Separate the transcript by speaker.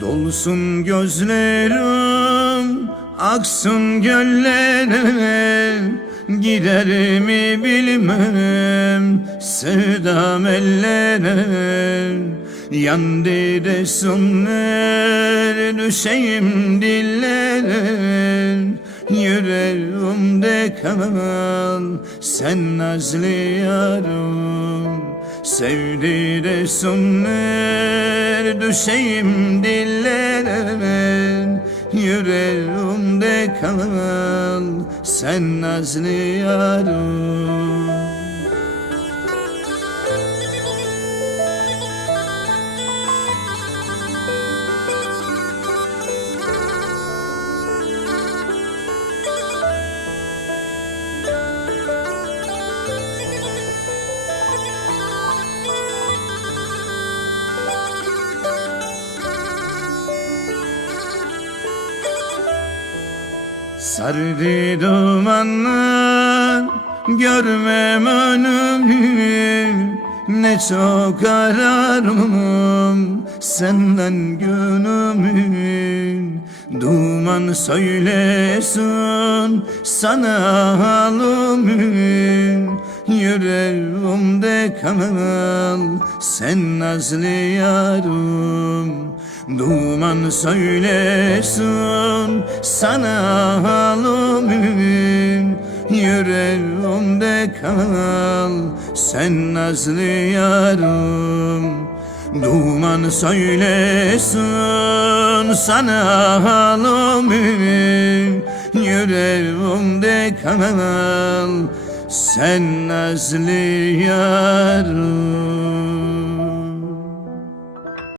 Speaker 1: Dolsun gözlerim Aksın göllerim Gider mi bilmem Sevdam ellerim Yandı desinler Düşeyim diller Yüreğimde kal Sen nazlı yarım Sevdi desinler Düşeyim dillere Yüreğimde kal Sen nazlı yarım Sardı dumanlar Görmem önümü. Ne çok ararım Senden günümü Duman söylesin Sana halımı. Yüreğimde kal Sen nazlı yarım Duman söylesin sana halımı Yüreğimde kal sen nazlı yarım. Duman söylesin sana halımı Yüreğimde kal sen nazlı yarım